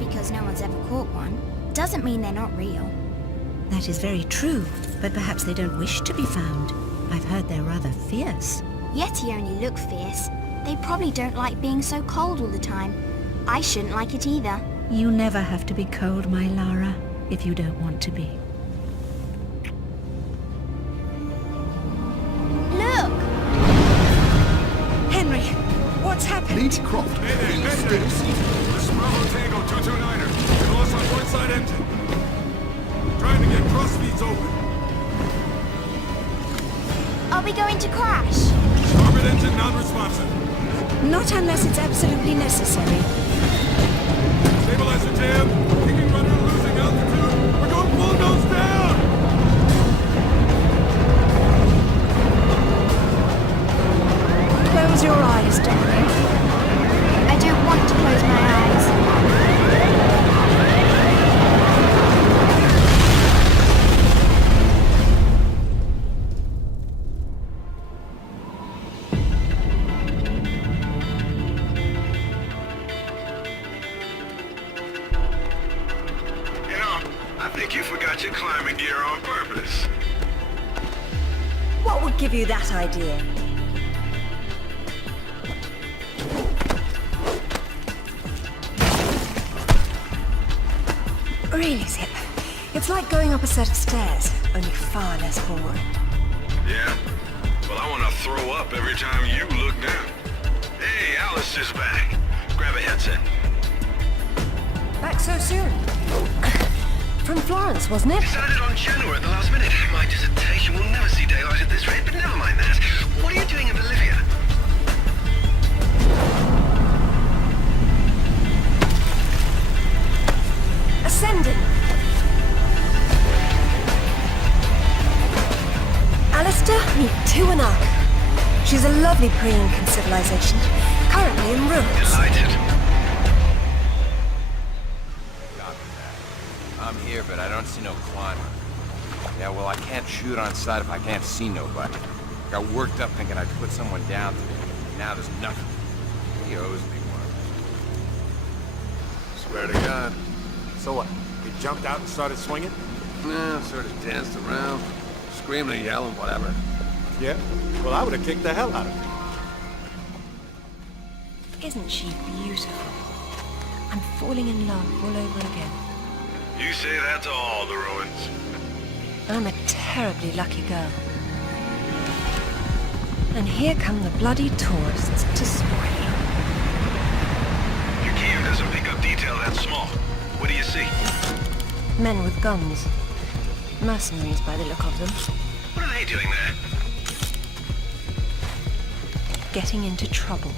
because no one's ever caught one doesn't mean they're not real. That is very true, but perhaps they don't wish to be found. I've heard they're rather fierce. Yeti only look fierce. They probably don't like being so cold all the time. I shouldn't like it either. You never have to be cold, my Lara, if you don't want to be. Look! Henry, what's happened? Lady Croft, please stay seated. This is Bravo Tango 229er. We lost our port side engine. Trying to get crossfeeds open. Are we going to crash? Starboard engine non-responsive. Not unless it's absolutely necessary. Stabilizer jam. Kicking rudder, losing altitude. We're going full nose down. Close your eyes, darling. I don't want to close my eyes. You know, I think you forgot your climbing gear on purpose. What would give you that idea? Really, Zip. It's like going up a set of stairs, only far less boring. Yeah? Well, I want to throw up every time you look down. Hey, Alice is back. Grab a headset. Back so soon? From Florence, wasn't it? Decided on Genoa at the last minute. My dissertation will never see daylight at this rate, but never mind that. What are you doing in Bolivia? Ascending. Alistair, meet Tuanak. She's a lovely pre-Incan civilization, currently in ruins. Delighted. I'm here, but I don't see no climber. Yeah, well, I can't shoot on sight if I can't see nobody. Got worked up thinking I'd put someone down today. Now there's nothing. He owes me one. Swear to God. So what? You jumped out and started swinging? Nah, sort of danced around, screaming and yelling, whatever. Yeah? Well, I would have kicked the hell out of you. Isn't she beautiful? I'm falling in love all over again. You say that to all the ruins. I'm a terribly lucky girl. And here come the bloody tourists to spoil it. Your gear doesn't pick up detail that small. What do you see? Men with guns. Mercenaries by the look of them. What are they doing there? Getting into trouble.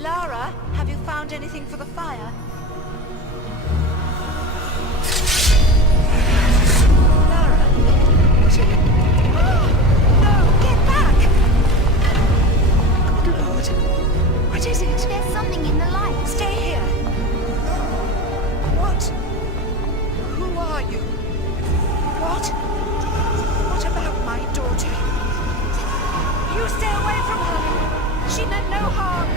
Lara, have you found anything for the fire? Lara? What are you... No, get back! Good Lord. What is it? There's something in the light. Stay here. What? Who are you? What? What about my daughter? You stay away from her. She meant no harm.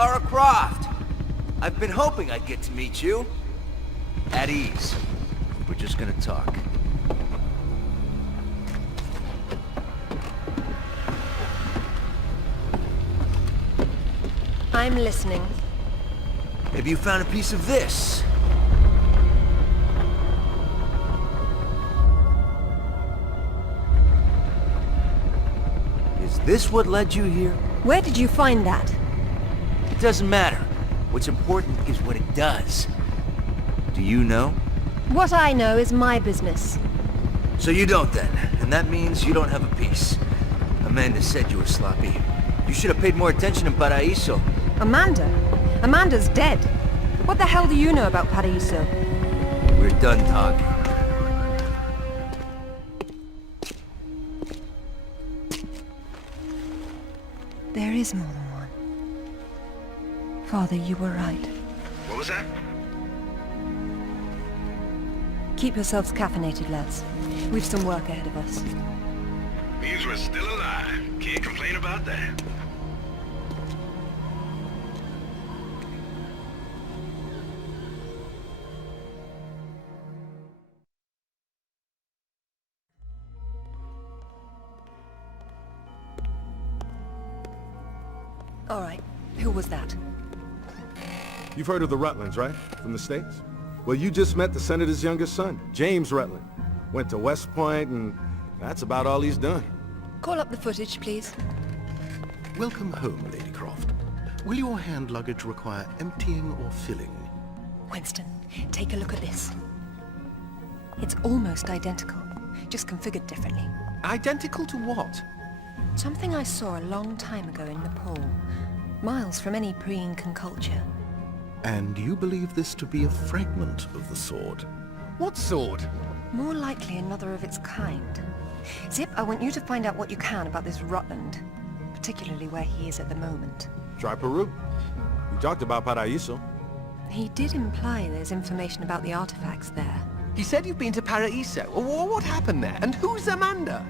Lara Croft! I've been hoping I'd get to meet you. At ease. We're just gonna talk. I'm listening. Have you found a piece of this? Is this what led you here? Where did you find that? It doesn't matter. What's important is what it does. Do you know? What I know is my business. So you don't then, and that means you don't have a piece. Amanda said you were sloppy. You should have paid more attention in Paraíso. Amanda? Amanda's dead. What the hell do you know about Paraíso? We're done talking. There is more than one. Father, you were right. What was that? Keep yourselves caffeinated, lads. We've some work ahead of us. Means we're still alive. Can't complain about that. All right. Who was that? You've heard of the Rutlands, right? From the States? Well, you just met the senator's youngest son, James Rutland. Went to West Point, and that's about all he's done. Call up the footage, please. Welcome home, Lady Croft. Will your hand luggage require emptying or filling? Winston, take a look at this. It's almost identical, just configured differently. Identical to what? Something I saw a long time ago in Nepal, miles from any pre-Incan culture. And you believe this to be a fragment of the sword? What sword? More likely another of its kind. Zip, I want you to find out what you can about this Rutland, particularly where he is at the moment. Try Peru. We talked about Paraíso. He did imply there's information about the artifacts there. He said you've been to Paraíso. What happened there? And who's Amanda?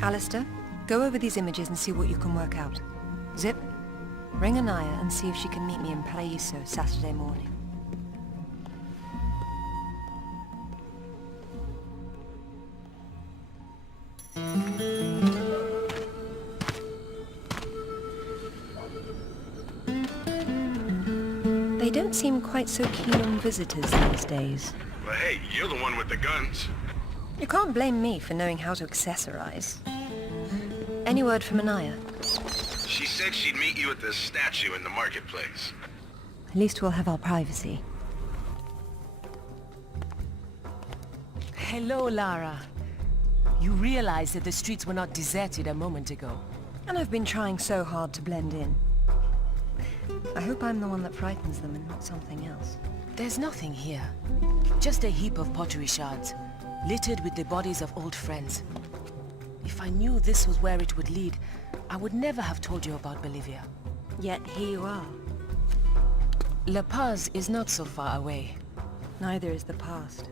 Alistair, go over these images and see what you can work out. Zip, ring Anaya and see if she can meet me in Paraíso Saturday morning. They don't seem quite so keen on visitors these days. Well, hey, you're the one with the guns. You can't blame me for knowing how to accessorize. Any word from Anaya? She said she'd meet you at the statue in the marketplace. At least we'll have our privacy. Hello, Lara. You realize that the streets were not deserted a moment ago. And I've been trying so hard to blend in. I hope I'm the one that frightens them and not something else. There's nothing here. Just a heap of pottery shards, littered with the bodies of old friends. If I knew this was where it would lead, I would never have told you about Bolivia. Yet here you are. La Paz is not so far away. Neither is the past.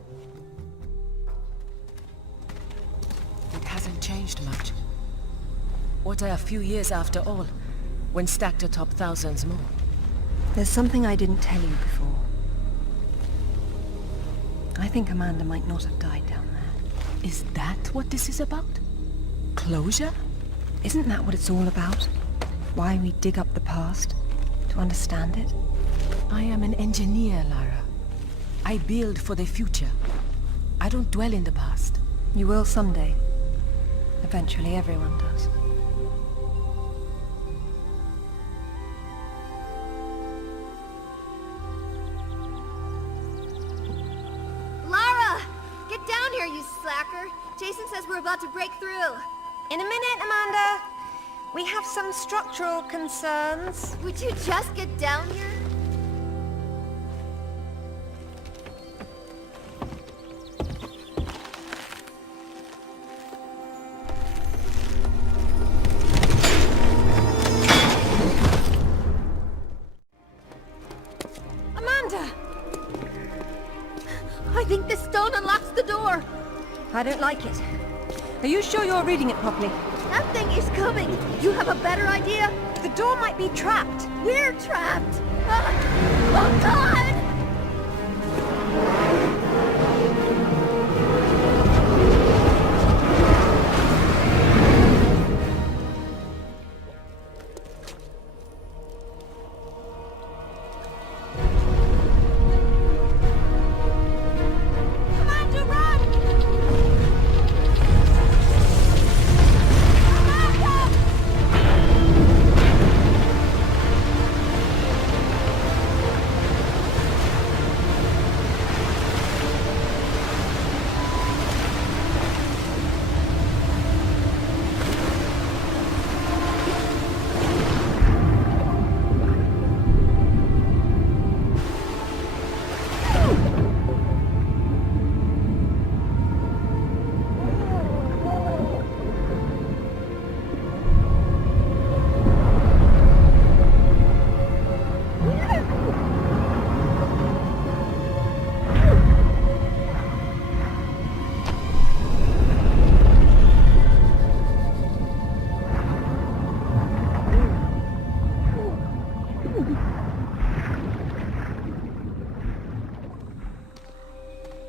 It hasn't changed much. What are a few years after all, when stacked atop thousands more? There's something I didn't tell you before. I think Amanda might not have died down there. Is that what this is about? Closure? Isn't that what it's all about? Why we dig up the past? To understand it? I am an engineer, Lara. I build for the future. I don't dwell in the past. You will someday. Eventually everyone does. Lara! Get down here, you slacker! Jason says we're about to break through. In a minute, Amanda. We have some structural concerns. Would you just get down here? Amanda! I think this stone unlocks the door. I don't like it. Are you sure you're reading it properly? That thing is coming! You have a better idea? The door might be trapped. We're trapped! Oh God!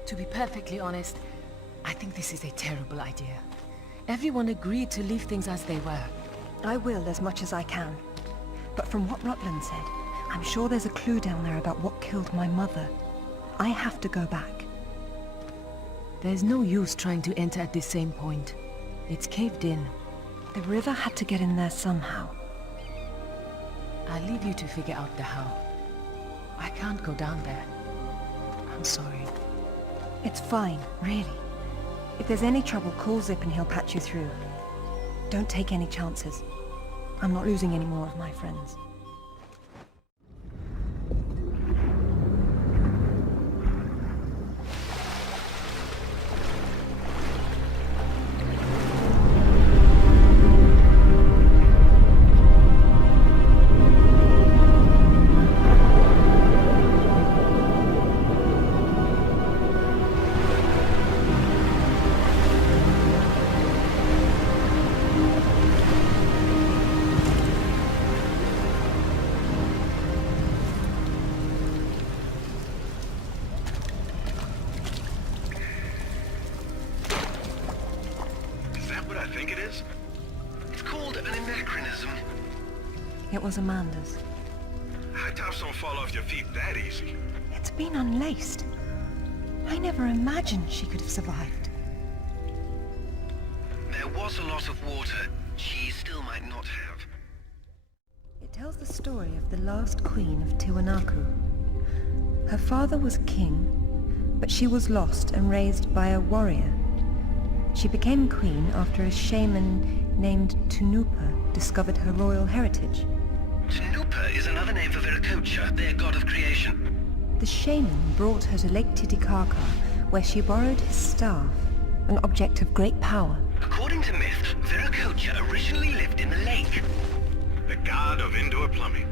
To be perfectly honest, I think this is a terrible idea. Everyone agreed to leave things as they were. I will as much as I can. But from what Rutland said, I'm sure there's a clue down there about what killed my mother. I have to go back. There's no use trying to enter at this same point. It's caved in. The river had to get in there somehow. I'll leave you to figure out the how. I can't go down there. I'm sorry. It's fine, really. If there's any trouble, call Zip and he'll patch you through. Don't take any chances. I'm not losing any more of my friends. It was Amanda's. High tops don't fall off your feet that easy. It's been unlaced. I never imagined she could have survived. There was a lot of water. She still might not have. It tells the story of the last queen of Tiwanaku. Her father was king, but she was lost and raised by a warrior. She became queen after a shaman named Tunupa discovered her royal heritage. Tunupa is another name for Viracocha, their god of creation. The shaman brought her to Lake Titicaca, where she borrowed his staff, an object of great power. According to myth, Viracocha originally lived in the lake. The god of indoor plumbing.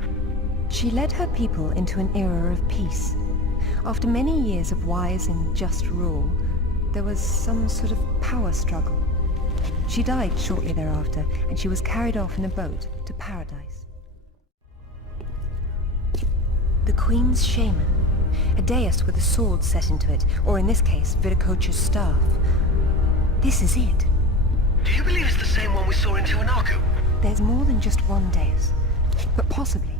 She led her people into an era of peace. After many years of wise and just rule, there was some sort of power struggle. She died shortly thereafter, and she was carried off in a boat to paradise. The Queen's shaman, a dais with a sword set into it, or in this case, Viracocha's staff. This is it. Do you believe it's the same one we saw in Tiwanaku? There's more than just one dais, but possibly.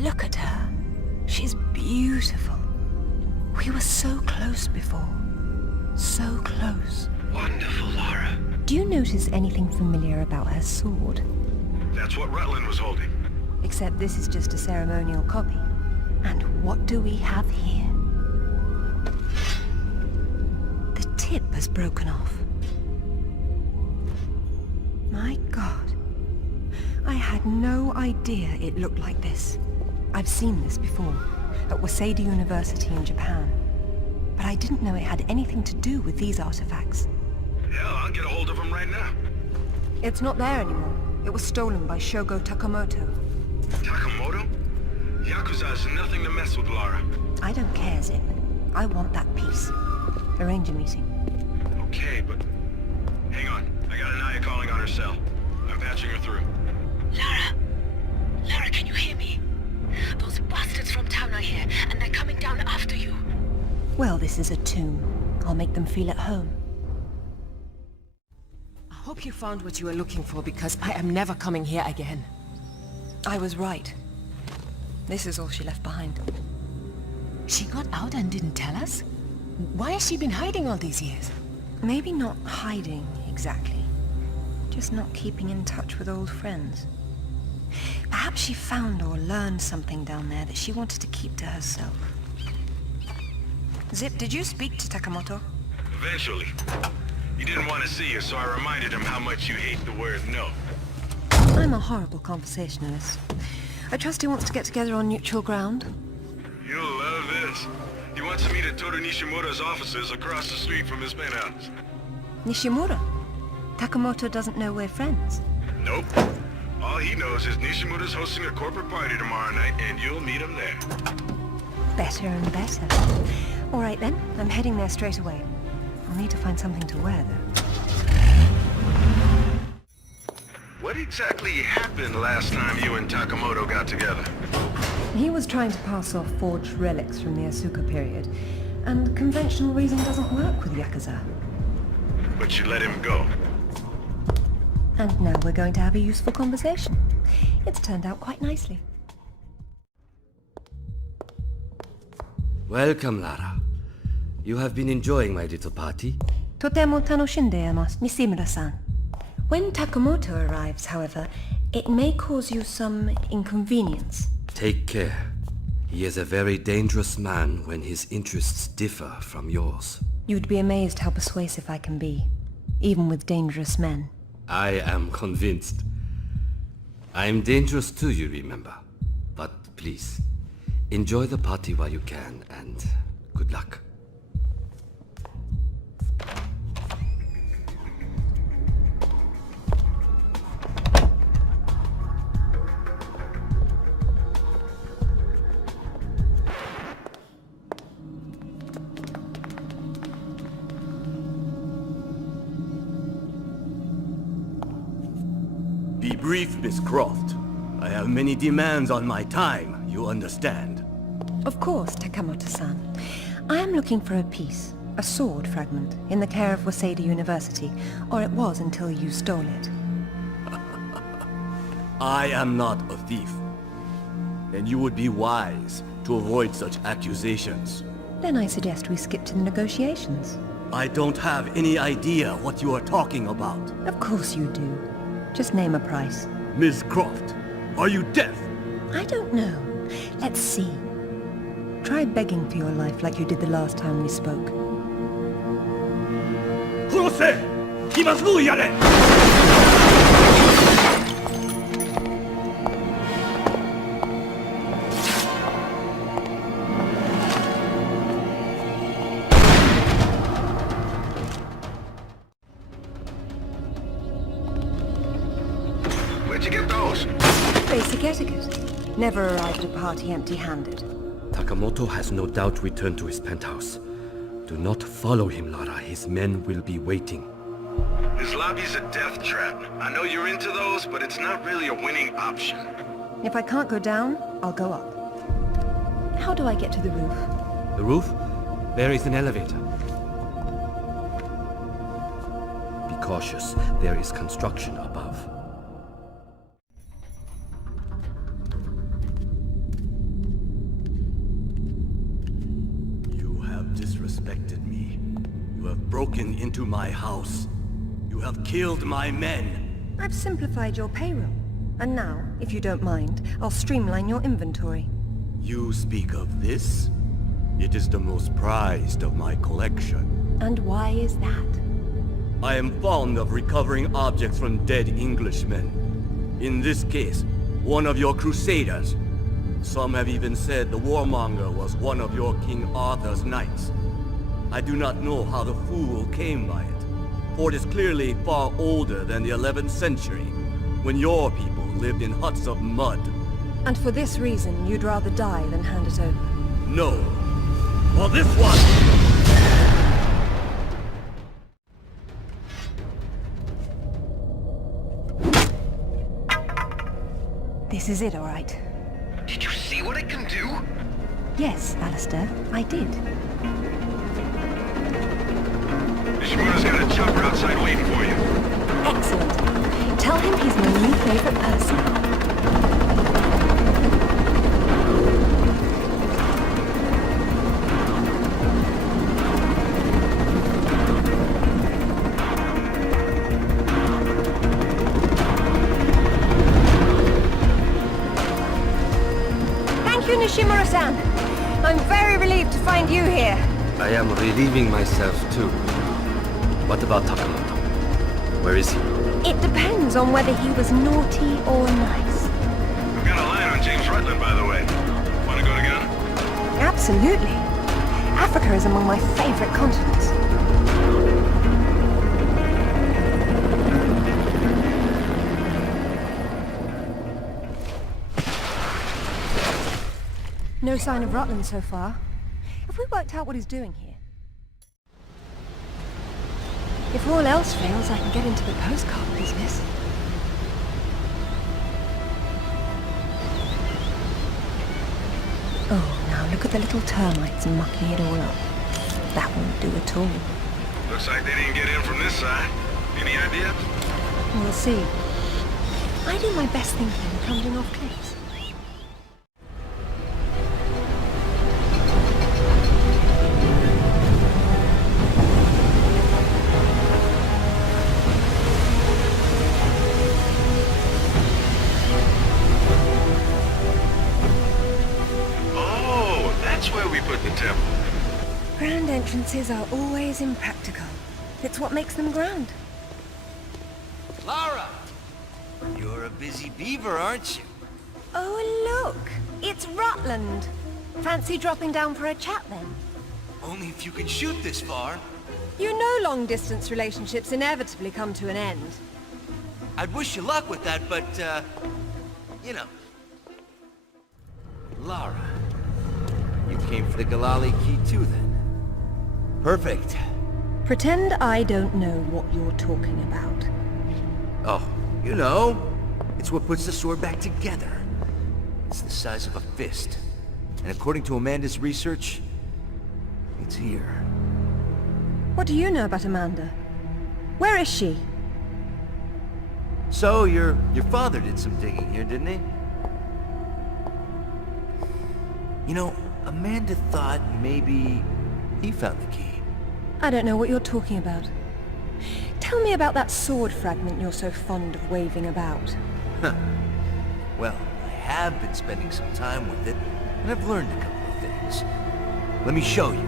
Look at her. She's beautiful. We were so close before. So close. Wonderful, Lara. Do you notice anything familiar about her sword? That's what Rutland was holding. Except this is just a ceremonial copy. And what do we have here? The tip has broken off. My God. I had no idea it looked like this. I've seen this before, at Waseda University in Japan. But I didn't know it had anything to do with these artifacts. Hell, I'll get a hold of him right now. It's not there anymore. It was stolen by Shogo Takamoto. Takamoto? Yakuza is nothing to mess with, Lara. I don't care, Zip. I want that peace. Arrange a meeting. Okay, but... Hang on. I got Anaya calling on her cell. I'm patching her through. Lara! Lara, can you hear me? Those bastards from town are here, and they're coming down after you. Well, this is a tomb. I'll make them feel at home. I hope you found what you were looking for, because I am never coming here again. I was right. This is all she left behind. She got out and didn't tell us? Why has she been hiding all these years? Maybe not hiding, exactly. Just not keeping in touch with old friends. Perhaps she found or learned something down there that she wanted to keep to herself. Zip, did you speak to Takamoto? Eventually. He didn't want to see you, so I reminded him how much you hate the word no. I'm a horrible conversationalist. I trust he wants to get together on neutral ground. You'll love this. He wants to meet at Toru Nishimura's offices across the street from his penthouse. Nishimura? Takamoto doesn't know we're friends. Nope. All he knows is Nishimura's hosting a corporate party tomorrow night, and you'll meet him there. Better and better. All right then, I'm heading there straight away. I'll need to find something to wear, though. What exactly happened last time you and Takamoto got together? He was trying to pass off forged relics from the Asuka period, and conventional reason doesn't work with Yakuza. But you let him go. And now we're going to have a useful conversation. It's turned out quite nicely. Welcome, Lara. You have been enjoying my little party? Totemo tanoshindeimasu, Nishimura-san. When Takamoto arrives, however, it may cause you some inconvenience. Take care. He is a very dangerous man when his interests differ from yours. You'd be amazed how persuasive I can be, even with dangerous men. I am convinced. I am dangerous too, you remember. But please, enjoy the party while you can, and good luck. Be brief, Miss Croft. I have many demands on my time, you understand. Of course, Takamoto-san. I am looking for a piece, a sword fragment, in the care of Waseda University, or it was until you stole it. I am not a thief. And you would be wise to avoid such accusations. Then I suggest we skip to the negotiations. I don't have any idea what you are talking about. Of course you do. Just name a price. Miss Croft, are you deaf? I don't know. Let's see. Try begging for your life like you did the last time we spoke. Where'd you get those? Basic etiquette. Never arrive at a party empty-handed. Takamoto has no doubt returned to his penthouse. Do not follow him, Lara. His men will be waiting. His lobby's a death trap. I know you're into those, but it's not really a winning option. If I can't go down, I'll go up. How do I get to the roof? The roof? There is an elevator. Be cautious. There is construction above. Disrespected me. You have broken into my house. You have killed my men. I've simplified your payroll. And now, if you don't mind, I'll streamline your inventory. You speak of this? It is the most prized of my collection. And why is that? I am fond of recovering objects from dead Englishmen. In this case, one of your crusaders. Some have even said the warmonger was one of your King Arthur's knights. I do not know how the fool came by it, for it is clearly far older than the 11th century, when your people lived in huts of mud. And for this reason, you'd rather die than hand it over? No. for this one! This is it, all right. Did you see what it can do? Yes, Alistair, I did. Nishimura's got a chopper outside waiting for you. Excellent. Tell him he's my new favorite person. Nishimura-san, I'm very relieved to find you here. I am relieving myself too. What about Takamoto? Where is he? It depends on whether he was naughty or nice. I've got a line on James Rutland, by the way. Wanna go together? Absolutely. Africa is among my favorite continents. No sign of Rutland so far. Have we worked out what he's doing here? If all else fails, I can get into the postcard business. Oh, now look at the little termites mucking it all up. That won't do at all. Looks like they didn't get in from this side. Any idea? We'll see. I do my best thinking plunging off cliffs. Grand entrances are always impractical. It's what makes them grand. Lara! You're a busy beaver, aren't you? Oh, look! It's Rutland! Fancy dropping down for a chat, then? Only if you can shoot this far. You know long-distance relationships inevitably come to an end. I'd wish you luck with that, but, you know. Lara, you came for the Galali key too, then? Perfect. Pretend I don't know what you're talking about. Oh, you know. It's what puts the sword back together. It's the size of a fist. And according to Amanda's research, it's here. What do you know about Amanda? Where is she? So, your father did some digging here, didn't he? You know, Amanda thought maybe he found the key. I don't know what you're talking about. Tell me about that sword fragment you're so fond of waving about. Huh. Well, I have been spending some time with it, and I've learned a couple of things. Let me show you.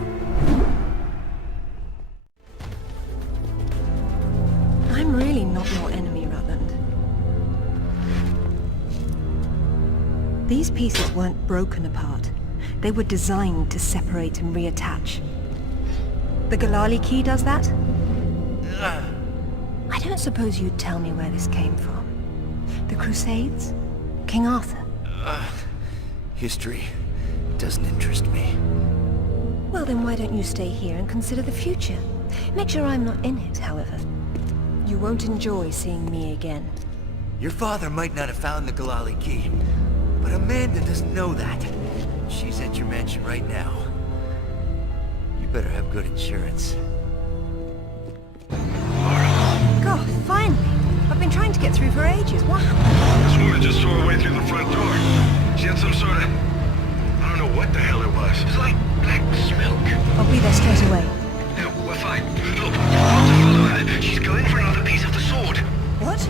I'm really not your enemy, Rutland. These pieces weren't broken apart. They were designed to separate and reattach. The Galali key does that? I don't suppose you'd tell me where this came from. The Crusades? King Arthur? History doesn't interest me. Well, then why don't you stay here and consider the future? Make sure I'm not in it, however. You won't enjoy seeing me again. Your father might not have found the Galali key, but Amanda doesn't know that. She's at your mansion right now. You better have good insurance. God, finally! I've been trying to get through for ages. What happened? This woman just saw her way through the front door. She had some sort of... I don't know what the hell it was. It was like black smoke. I'll be there straight away. No, we're fine. Look, you've got to follow her. She's going for another piece of the sword. What?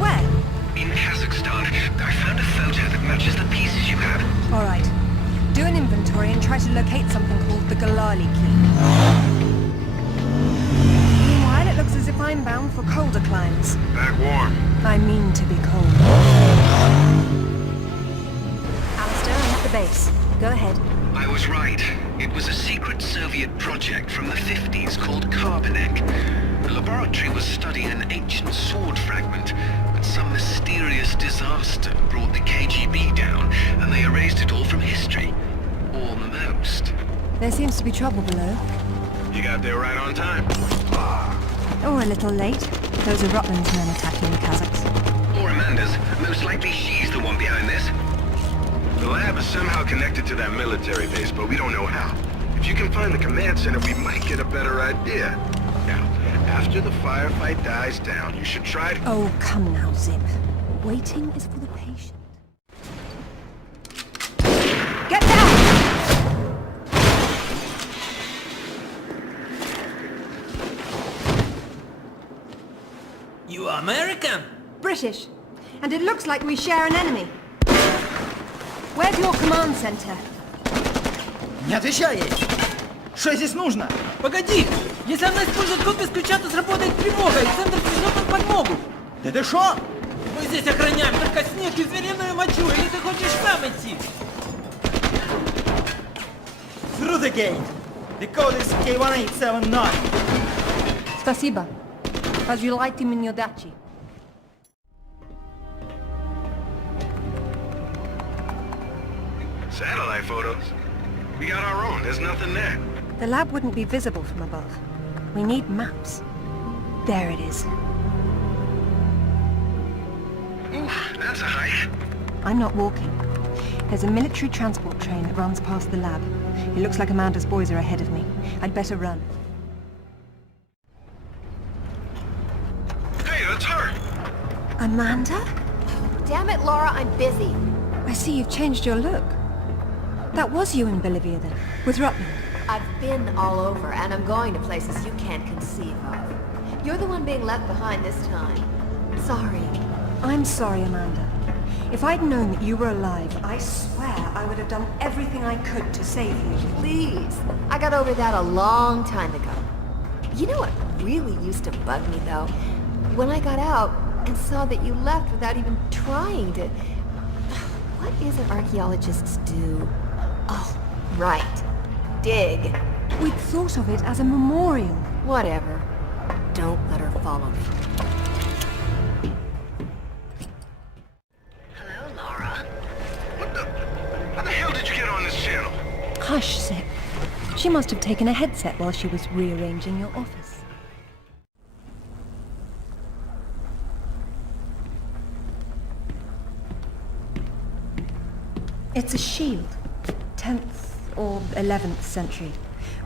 Where? In Kazakhstan. I found a photo that matches the pieces you have. All right. Do an inventory and try to locate something called the Galali key. Meanwhile, it looks as if I'm bound for colder climes. Back warm. I mean to be cold. Alistair, I'm at the base. Go ahead. I was right. It was a secret Soviet project from the 50s called Carbonek. The laboratory was studying an ancient sword fragment, but some mysterious disaster brought the KGB down, and they erased it all from history. Almost. There seems to be trouble below. You got there right on time. Or a little late. Those are Rutland's men attacking the Kazakhs. Or Amanda's. Most likely she's the one behind this. The lab is somehow connected to that military base, but we don't know how. If you can find the command center, we might get a better idea. Now, after the firefight dies down, you should try to... Oh, come now, Zip. Waiting is for the patient. Get down! You are American? British. And it looks like we share an enemy. Where's your command center? Не отвечай ей! Что здесь нужно? Погоди! Если она использует код без ключа, то сработает тревога, и центр придет нам подмогу! Да ты шо? Мы здесь охраняем только снег и звериную мочу, или ты хочешь сам идти? Through the gate! The code is K1879. Спасибо. Разжилайте мне дачи. Satellite photos? We got our own. There's nothing there. The lab wouldn't be visible from above. We need maps. There it is. Oof, that's a hike. I'm not walking. There's a military transport train that runs past the lab. It looks like Amanda's boys are ahead of me. I'd better run. Hey, that's her! Amanda? Damn it, Laura, I'm busy. I see you've changed your look. That was you in Bolivia then, with Rutland. I've been all over, and I'm going to places you can't conceive of. You're the one being left behind this time. Sorry. I'm sorry, Amanda. If I'd known that you were alive, I swear I would have done everything I could to save you. Please. I got over that a long time ago. You know what really used to bug me, though? When I got out and saw that you left without even trying to... What is it archaeologists do? Oh, right. Dig. We'd thought of it as a memorial. Whatever. Don't let her follow me. Hello, Laura. What the... How the hell did you get on this channel? Hush, Zip. She must have taken a headset while she was rearranging your office. It's a shield. 10th or 11th century.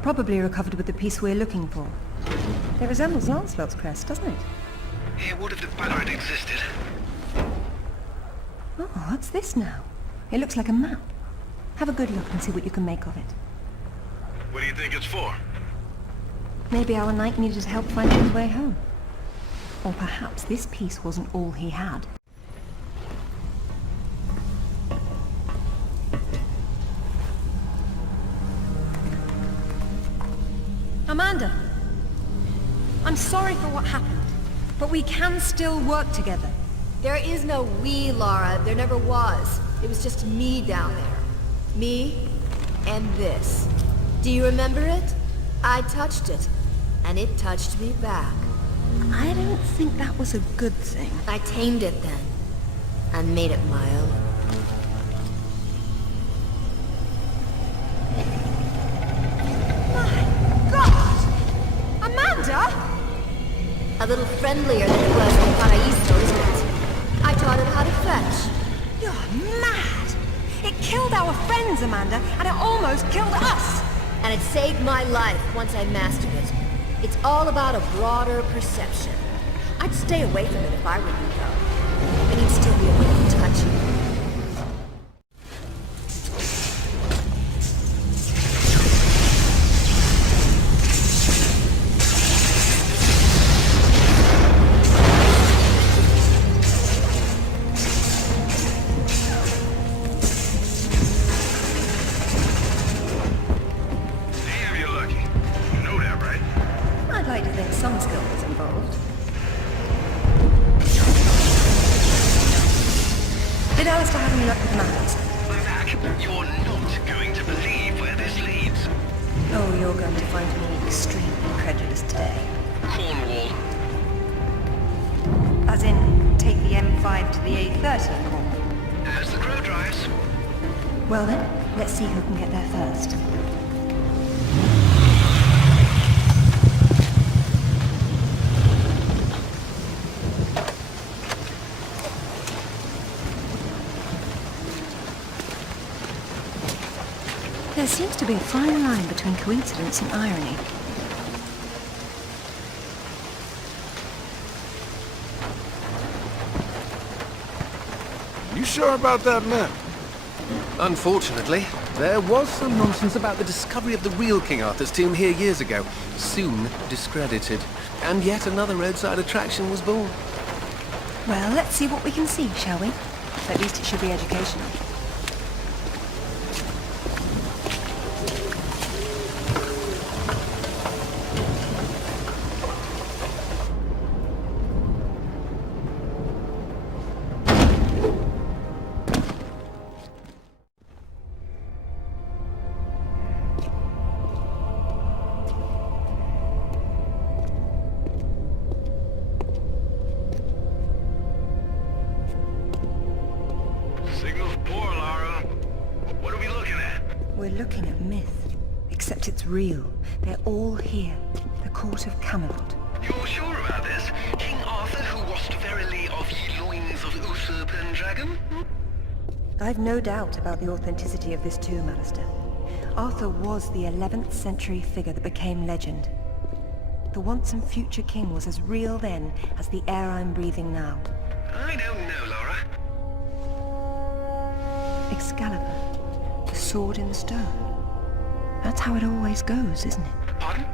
Probably recovered with the piece we're looking for. It resembles Lancelot's crest, doesn't it? It would have if better had existed. Oh, what's this now? It looks like a map. Have a good look and see what you can make of it. What do you think it's for? Maybe our knight needed help finding his way home. Or perhaps this piece wasn't all he had. Amanda! I'm sorry for what happened, but we can still work together. There is no we, Laura. There never was. It was just me down there. Me and this. Do you remember it? I touched it, and it touched me back. I don't think that was a good thing. I tamed it then, and made it my own. A little friendlier than it was in Paraíso, isn't it? I taught it how to fetch. You're mad! It killed our friends, Amanda, and it almost killed us! And it saved my life once I mastered it. It's all about a broader perception. I'd stay away from it if I were you, though. And you'd still be able to touch it. Did Alistair have any luck with maps? Mac, you're not going to believe where this leads. Oh, you're going to find me extremely incredulous today. Cornwall. As in, take the M5 to the A30, Cornwall? As the crow drives. Well then, let's see who can get there first. There seems to be a fine line between coincidence and irony. You sure about that map? Unfortunately, there was some nonsense about the discovery of the real King Arthur's tomb here years ago, soon discredited. And yet another roadside attraction was born. Well, let's see what we can see, shall we? At least it should be educational. Signal's poor, Lara. What are we looking at? We're looking at myth. Except it's real. They're all here. The Court of Camelot. You're sure about this? King Arthur, who wast verily of ye loins of Uther Pendragon? I've no doubt about the authenticity of this tomb, Alistair. Arthur was the 11th century figure that became legend. The once and future king was as real then as the air I'm breathing now. I don't know, Laura. Excalibur, the sword in the stone. That's how it always goes, isn't it? Pardon?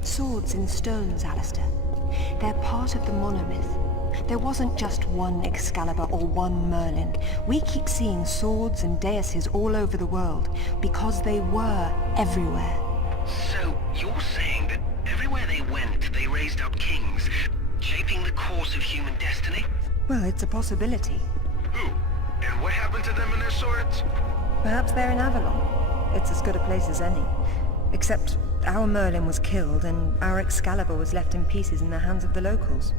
Swords in stones, Alistair. They're part of the monomyth. There wasn't just one Excalibur or one Merlin. We keep seeing swords and daises all over the world because they were everywhere. So, you're saying that everywhere they went, they raised up kings, shaping the course of human destiny? Well, it's a possibility. Who? And what happened to them and their swords? Perhaps they're in Avalon. It's as good a place as any. Except our Merlin was killed and our Excalibur was left in pieces in the hands of the locals.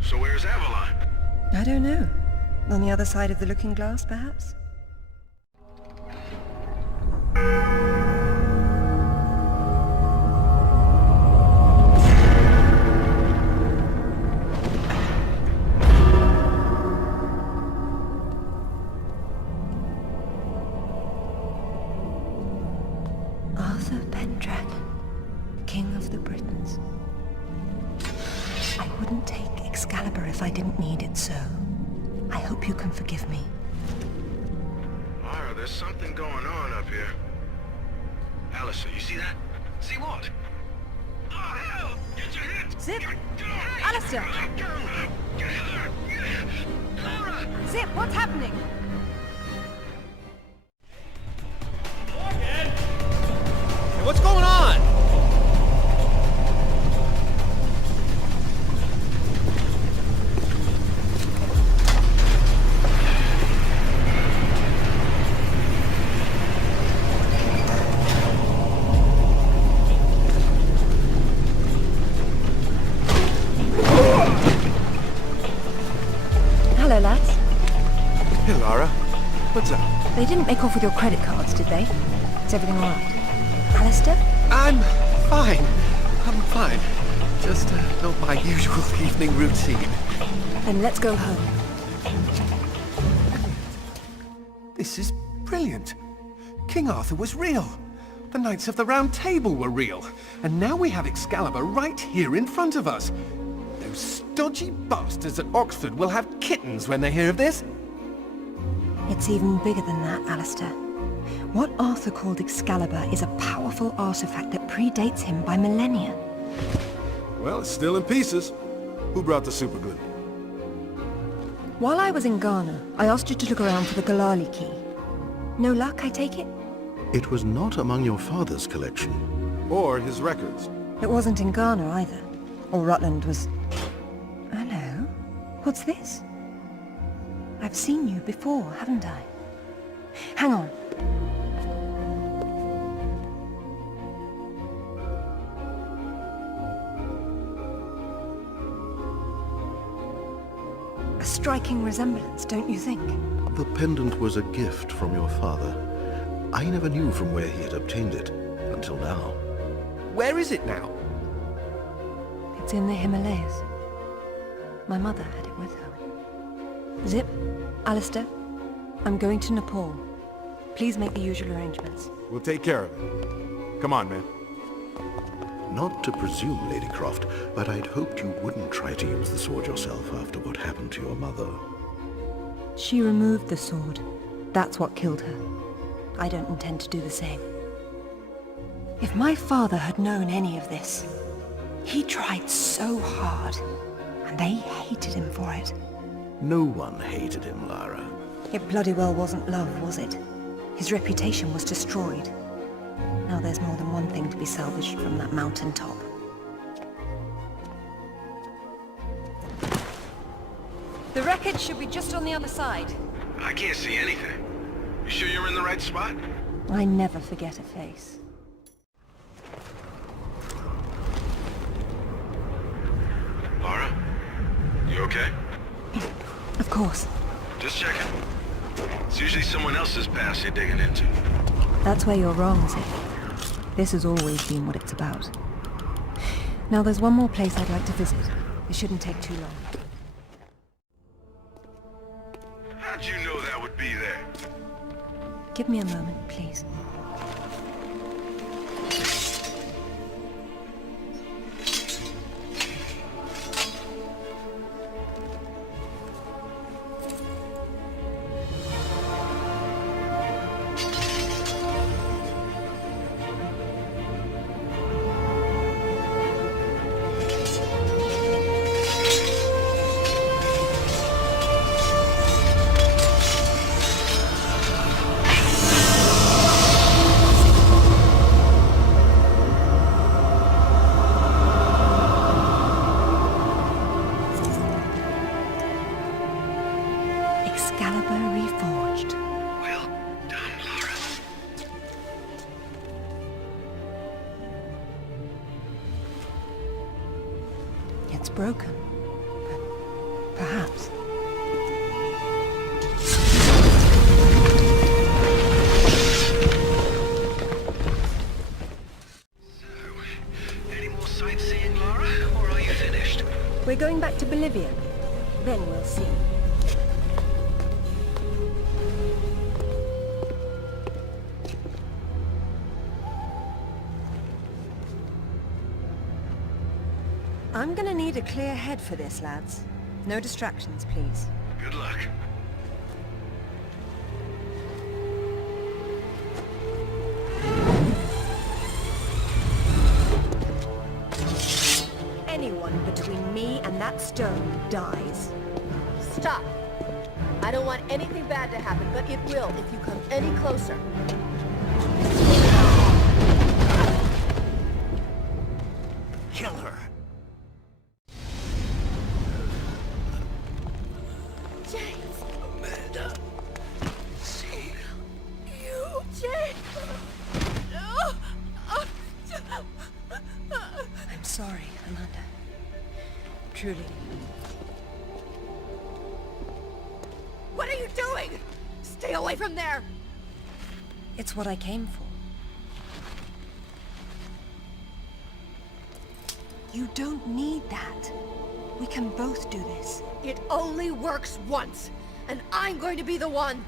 So where's Avalon? I don't know. On the other side of the looking glass, perhaps? Arthur Pendragon, King of the Britons. I wouldn't take Excalibur if I didn't need it so. I hope you can forgive me. Lara, there's something going on up here. Alistair, you see that? See what? Oh, hell! Get your hands! Zip! Alistair! Laura! Zip, what's happening? Hey, what's going on? Hello, lads. Hey, Lara. What's up? They didn't make off with your credit cards, did they? Is everything all right? Alistair? I'm fine. I'm fine. Just not my usual evening routine. Then let's go home. This is brilliant. King Arthur was real. The Knights of the Round Table were real. And now we have Excalibur right here in front of us. Those stodgy bastards at Oxford will have kittens when they hear of this. It's even bigger than that, Alistair. What Arthur called Excalibur is a powerful artifact that predates him by millennia. Well, it's still in pieces. Who brought the superglue? While I was in Ghana, I asked you to look around for the Galali key. No luck, I take it? It was not among your father's collection. Or his records. It wasn't in Ghana either. Or Rutland was... Hello? What's this? I've seen you before, haven't I? Hang on. A striking resemblance, don't you think? The pendant was a gift from your father. I never knew from where he had obtained it, until now. Where is it now? It's in the Himalayas. My mother had it with her. Zip, Alistair, I'm going to Nepal. Please make the usual arrangements. We'll take care of it. Come on, man. Not to presume, Lady Croft, but I'd hoped you wouldn't try to use the sword yourself after what happened to your mother. She removed the sword. That's what killed her. I don't intend to do the same. If my father had known any of this, he tried so hard, and they hated him for it. No one hated him, Lara. It bloody well wasn't love, was it? His reputation was destroyed. Now there's more than one thing to be salvaged from that mountaintop. The wreckage should be just on the other side. I can't see anything. You sure you're in the right spot? I never forget a face. Lara? You okay? Of course. Just checking. It's usually someone else's past you're digging into. That's where you're wrong, Zip. This has always been what it's about. Now there's one more place I'd like to visit. It shouldn't take too long. How'd you know that would be there? Give me a moment, please. Excalibur reforged. Well done, Lara. It's broken. But perhaps. Any more sightseeing, Lara, or are you finished? We're going back to Bolivia. Then we'll see. I'm gonna need a clear head for this, lads. No distractions, please. Good luck. Anyone between me and that stone dies. Stop! I don't want anything bad to happen, but it will if you come any closer. Kill her. James! Amanda. See you. James! I'm sorry, Amanda. Truly. What are you doing? Stay away from there! It's what I came for. You don't need that. We can both do this. It only works once, and I'm going to be the one!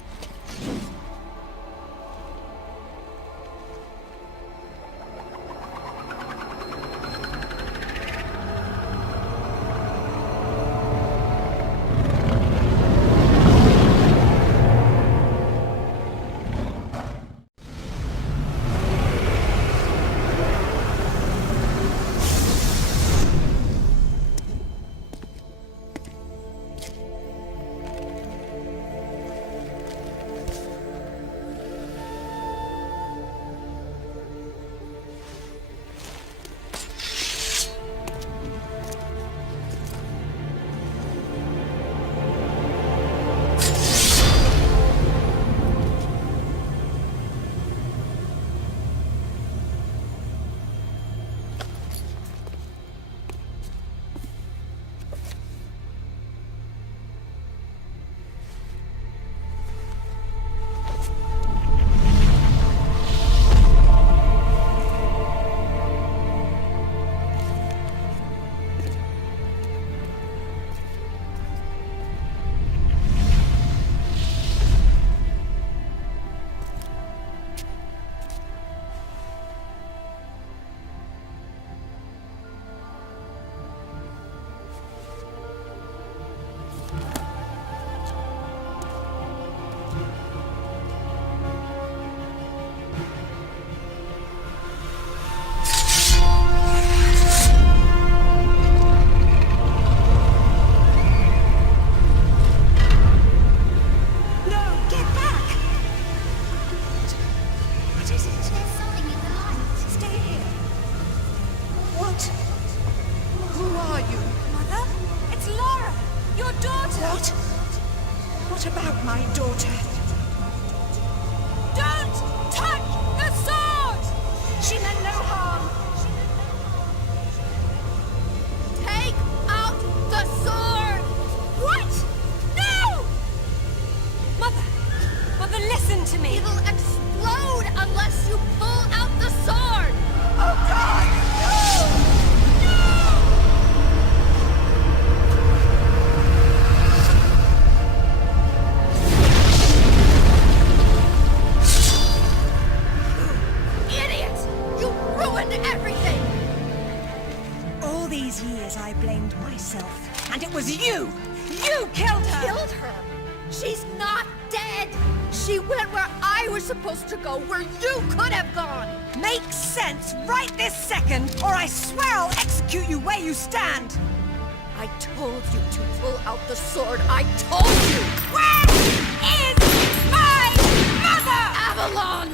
What? What about my daughter? Don't touch the sword! She meant no harm. Take out the sword! What? No! Mother! Mother, listen to me! It'll explode unless you pull out the sword! Oh God! No! Everything! All these years I blamed myself, and it was you! You killed her! Killed her? She's not dead! She went where I was supposed to go, where you could have gone! Make sense right this second, or I swear I'll execute you where you stand! I told you to pull out the sword. I told you! Where is my mother? Avalon!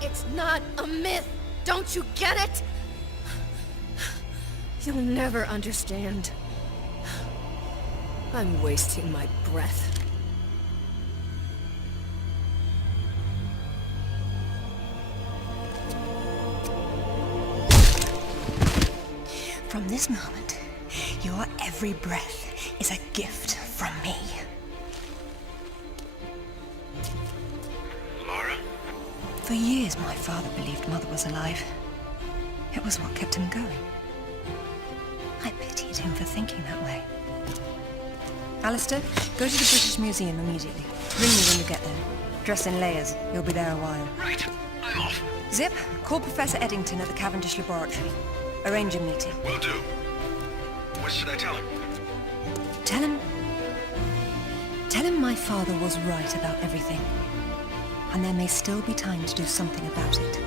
It's not a myth. Don't you get it? You'll never understand. I'm wasting my breath. From this moment, your every breath is a gift from me. Lara? For years, my father believed Mother was alive. It was what kept him going. I pitied him for thinking that way. Alistair, go to the British Museum immediately. Ring me when you get there. Dress in layers. You'll be there a while. Right. I'm off. Zip, call Professor Eddington at the Cavendish Laboratory. Arrange a meeting. Will do. What should I tell him? Tell him my father was right about everything. And there may still be time to do something about it.